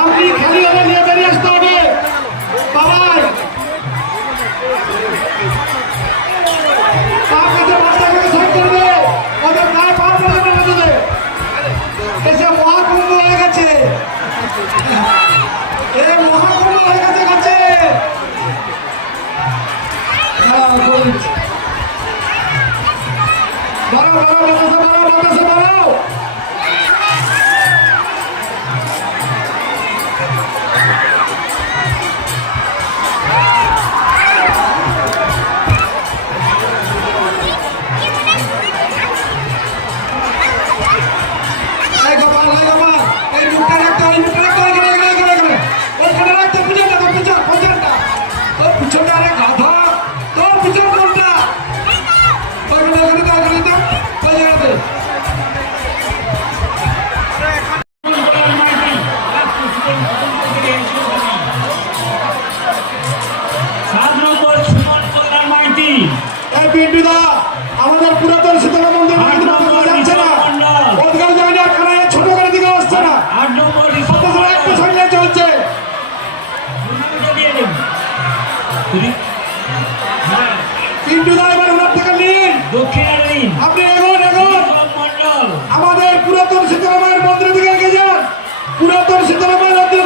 আপনি খালি হলে নিয়ে বেরিয়ে আসতে হবে বাবাই। তার কাছে বাচ্চাকে সাইড করে দে, ওদের গায়ে পা পড়ে যাবে না। এসে মহাকুম্ভ হয়ে গেছে, এই মহাকুম্ভ হয়ে গেছে কাছে। বাড়াও বাড়াও বাতাসে বাড়াও, বাতাসে বাড়াও। আমাদের পুরাতন শীতলা মন্দির যাচ্ছে না, ওদগাঁও যায়নি, এখানে ছোট করে দিকে আসছে না, একটা সঙ্গে চলছে। পিন্টুদা এবার ওনার থেকে নিন, আপনি এগোন এগোন। আমাদের পুরাতন শীতলা মায়ের মন্দিরের দিকে এগিয়ে যান, পুরাতন শীতলা মায়ের মন্দির